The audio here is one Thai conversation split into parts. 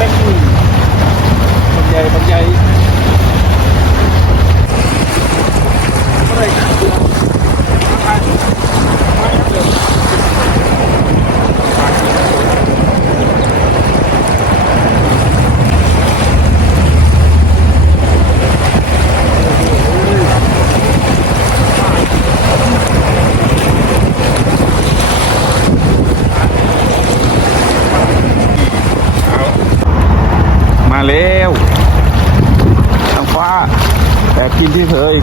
เป็นมันใหญ่อะไรนะมาแล้วทางฟ้าแต่กินที่เคย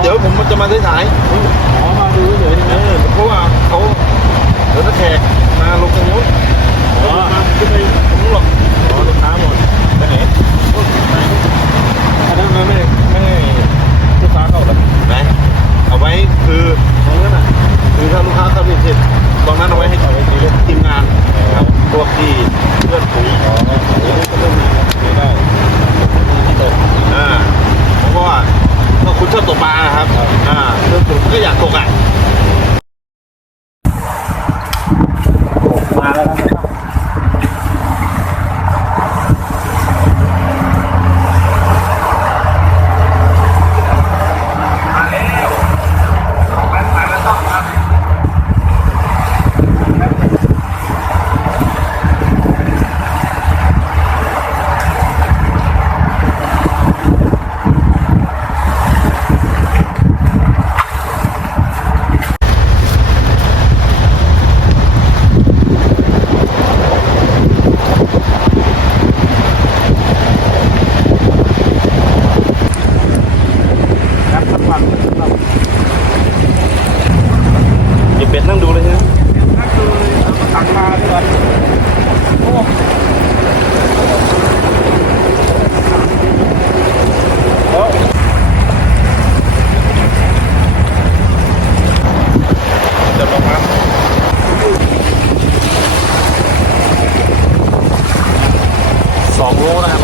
เดี๋ยวผมจะมาสายๆมาดูเฉยๆนะ เพราะว่าเขาเดี๋ยวนักแขกมาลงตรงนู้นมาขึ้นไปตรงนู้นหรอกลูกค้าหมดไปไหนอันนั้นไม่ลูกค้าเข้าหรอกไหนเอาไว้คือตรงนั้นน่ะคือถ้าลูกค้าเข้าไม่เสร็จตรงนั้นเอาไว้ให้ทีมงานครับพวกที่เพื่อนฝูงเริ่มมาได้ที่ตกเพราะว่าก็คุณชอบตกปลาครับเพื่อนฝูงก็อยากตกมาแล้วครับเป็ดนั่งดูเลยใช่ไหมนั่งดูเลยตักมาด้วยโอ้จะลงมา2 โลนะครับ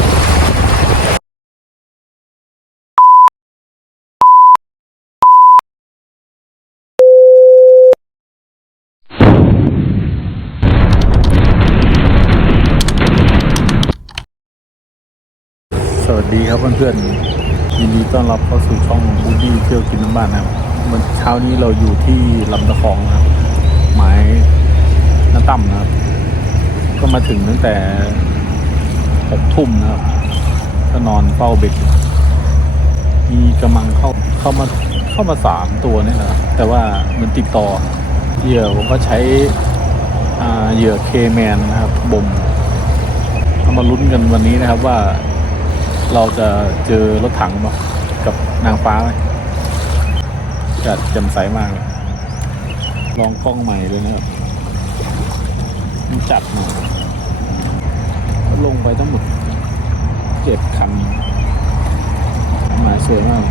สวัสดีครับเพื่อนๆยินดีต้อนรับเข้าสู่ช่องบูดี้เที่ยวกินน้ำบ้านนะครับวันเช้านี้เราอยู่ที่ลำตะคองนะครับหมายน้าต่ำนะครับก็มาถึงตั้งแต่6 ทุ่มนะครับก็นอนเฝ้าเบ็ดมีกำลังเข้ามา3 ตัวนี่แหละแต่ว่ามันติดต่อเหยื่อผมก็ใช้เหยื่อเคแมนนะครับบ่มเอามาลุ้นกันวันนี้นะครับว่าเราจะเจอรถถังเนาะกับนางฟ้าไหมจัดแจ่มใสมากเลยลองกล้องใหม่เลยนะครับมันจัดหน่อยลงไปทั้งหมด7 คันหมายสวยมาก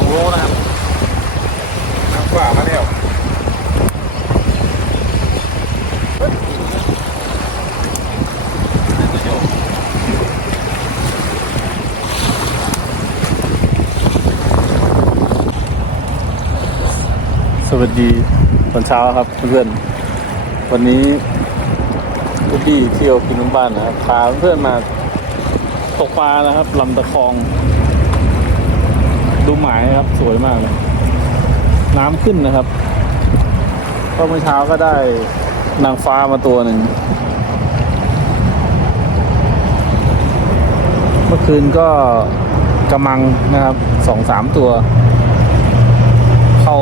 2 โลนะครับ น้ำกว่ามาแล้ว สวัสดีตอนเช้าครับเพื่อนวันนี้พี่เที่ยวกินน้ำบ้านนะครับพาเพื่อนมาตกปลานะครับลำตะคอง ดูหมายครับสวยมากเลยน้ำขึ้นนะครับก็เมื่อเช้าก็ได้นางฟ้ามาตัวหนึ่งเมื่อคืนก็กระมังนะครับ2-3 ตัว เข้า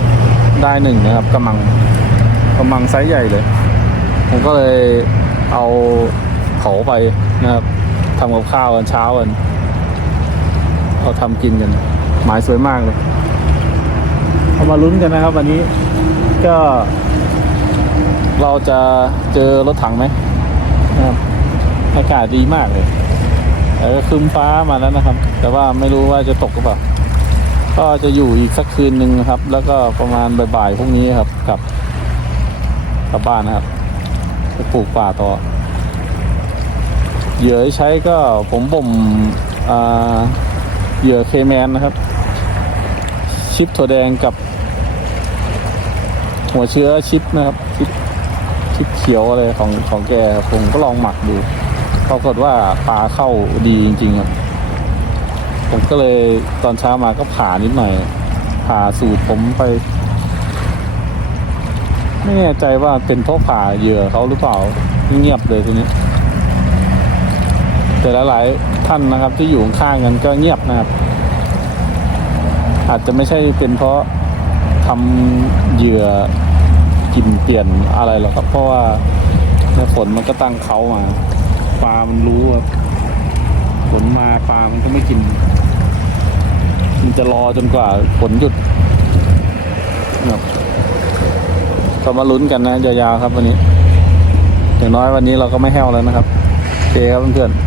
3ได้1นะครับกระมังไซส์ใหญ่เลย ผมก็เลยเอาเผาไปนะครับทำกับข้าวกันเช้ากันเอาทำกินกันหมายสวยมากเลยเอามาลุ้นกันนะครับวันนี้ก็เราจะเจอรถถังไหมนะครับอากาศดีมากเลยแต่ก็ครึ้มฟ้ามาแล้วนะครับ แต่ว่าไม่รู้ว่าจะตกหรือเปล่าก็จะอยู่อีกสักคืนหนึ่งนะครับ แล้วก็ประมาณบ่ายๆพรุ่งนี้ครับกลับบ้านนะครับไปปลูกป่าต่อเหยื่อใช้ก็ผมบ่มเหยื่อเคแมนนะครับชิปถั่วแดงกับหัวเชื้อชิปนะครับชิปเขียวอะไรของแกครับผมก็ลองหมักดูปรากฏว่าปลาเข้าดีจริงๆครับผมก็เลยตอนเช้ามาก็ผ่านิดหน่อยผ่าสูตรผมไปไม่แน่ใจว่าเป็นเพราะผ่าเหยื่อเขาหรือเปล่าเงียบเลยทีนี้แต่หลายๆท่านนะครับที่อยู่ข้างกันก็เงียบนะครับอาจจะไม่ใช่เป็นเพราะทำเหยื่อกลิ่นเปลี่ยนอะไรหรอกครับเพราะว่าฝนมันก็ตั้งเขามาปลามันรู้ครับฝนมาปลามันก็ไม่กินมันจะรอจนกว่าฝนหยุดครับก็มาลุ้นกันนะยาวๆครับวันนี้อย่างน้อยวันนี้เราก็ไม่แห้วแล้วนะครับโอเคครับเพื่อนๆ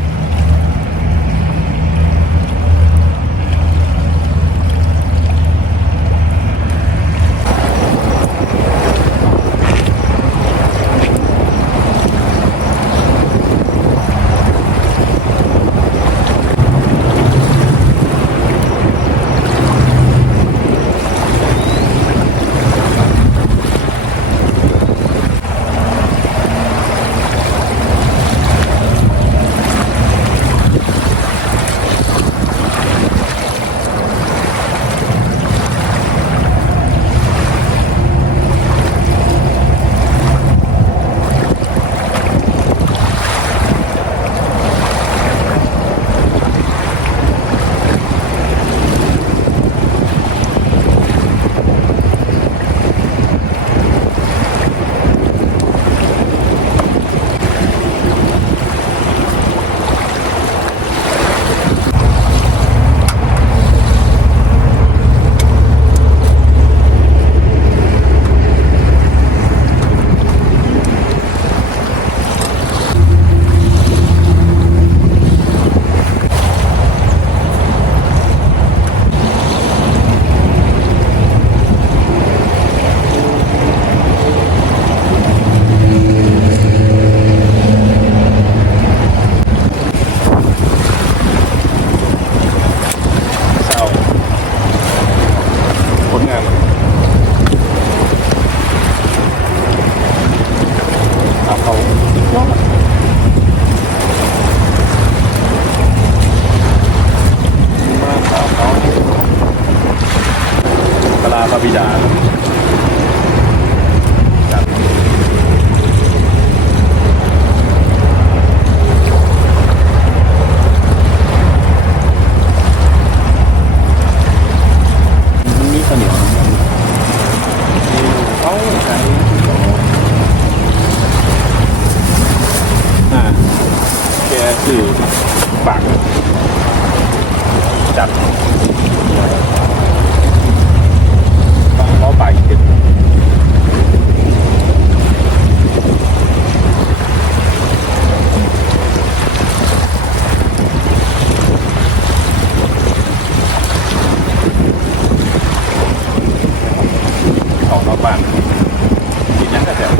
อบบ้านกินยังก็แซ่บ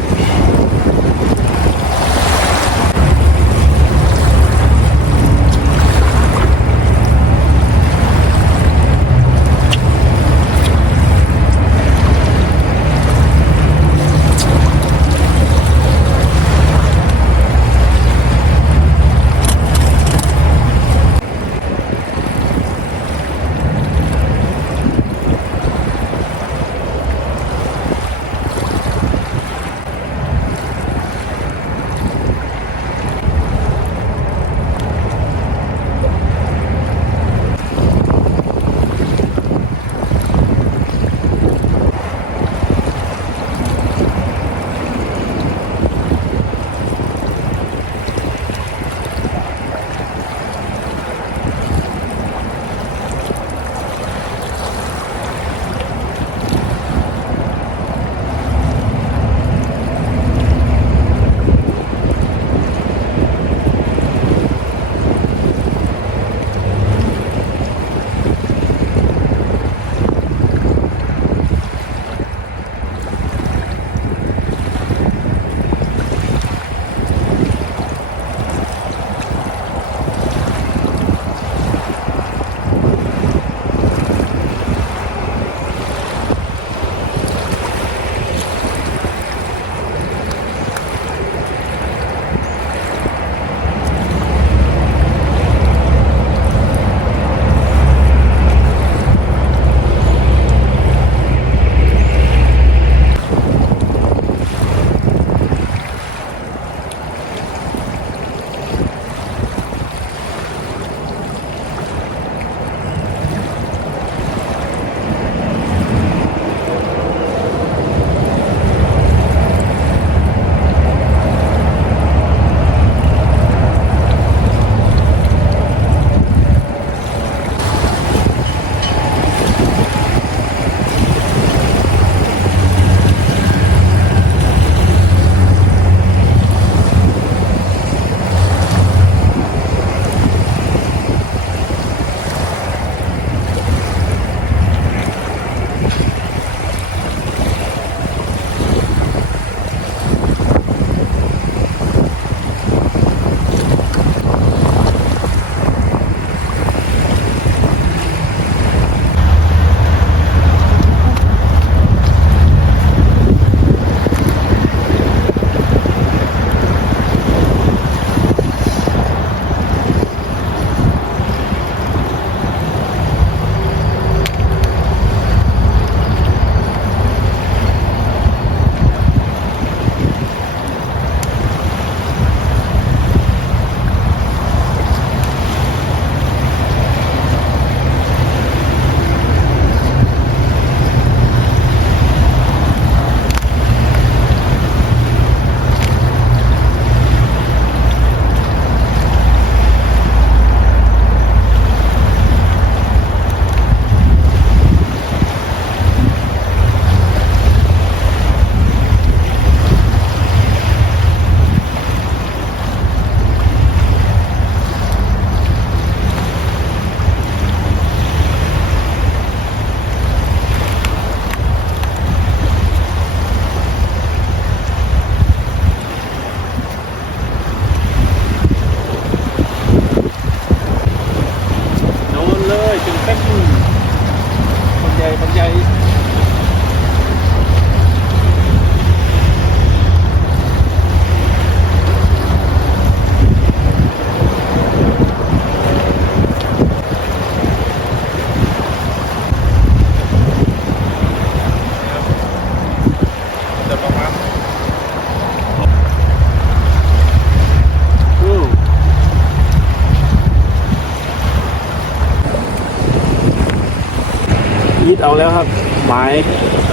ยึดเอาแล้วครับ หมาย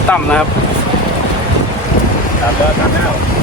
ต่ำนะครับ 339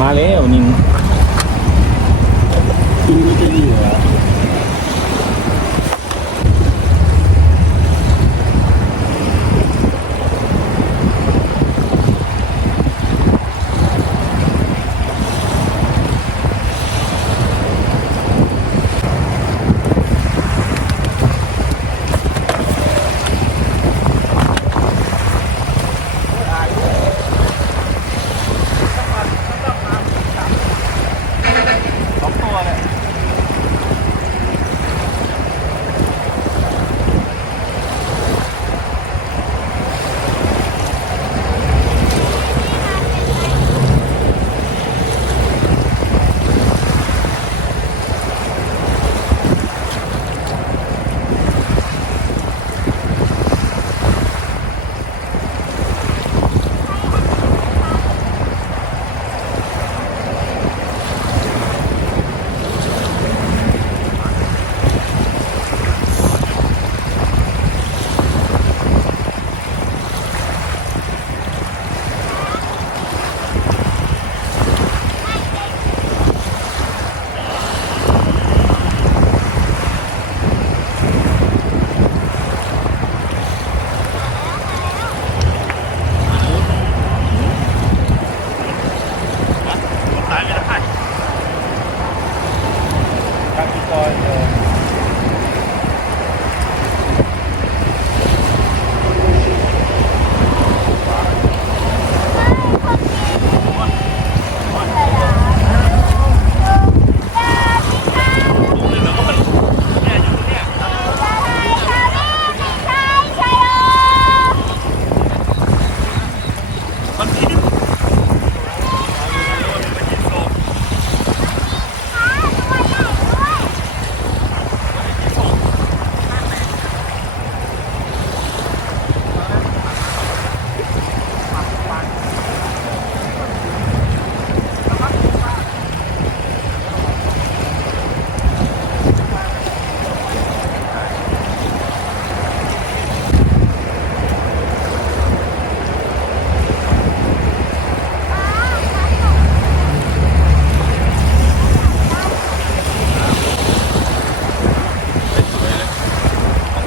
มาแล้วนินกินจะดีเหรอ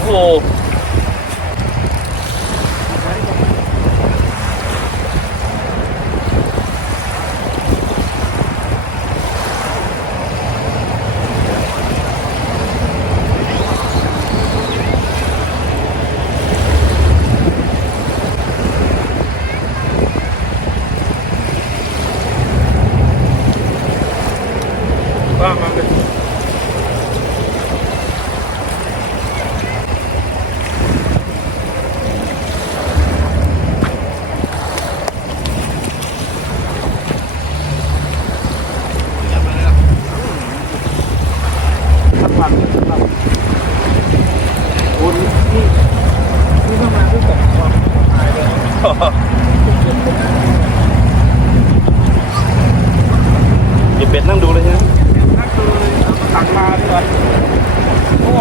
โอ้ว่ามันเป็นอย่าเป็ดนั่งดูเลยใช่ไหมนั่งดูเลยตักมาดีกว่าโอ้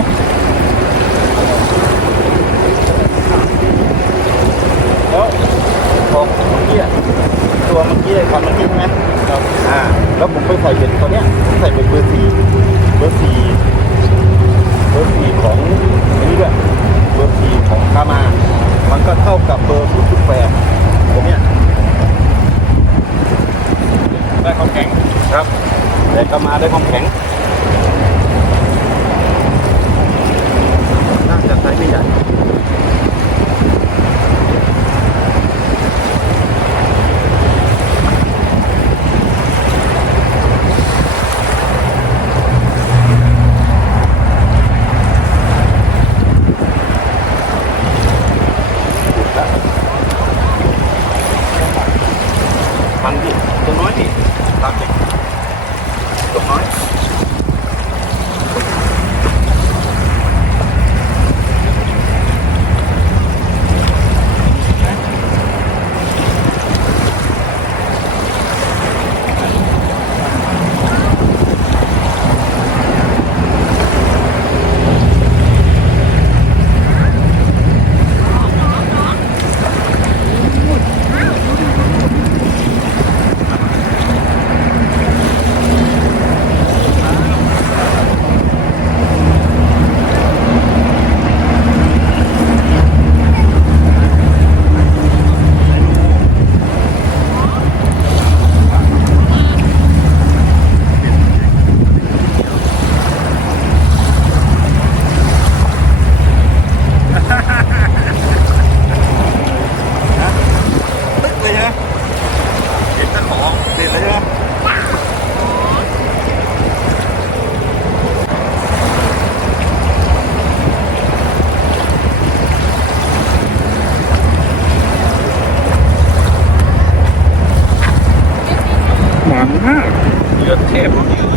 แล้วของเมื่อกี้ตัวเมื่อกี้ทำเมื่อกี้ใช่ไหมครับแล้วผมไปใส่เป็ดตัวเนี้ยผมใส่เป็นเบอร์สี่เบอร์สี่เบอร์สี่ของอันนี้ด้วยเบอร์สี่ของคามามันก็เท่ากับเบอร์0.8ตัวเนี้ยได้ความแข็งครับแต่ก็มาได้ความแข็งน่าจะใช้ไม่ใหญ่พันดิตัวน้อยดิตามเด็กตัวน้อย มันมาก เรือเทพของเรือ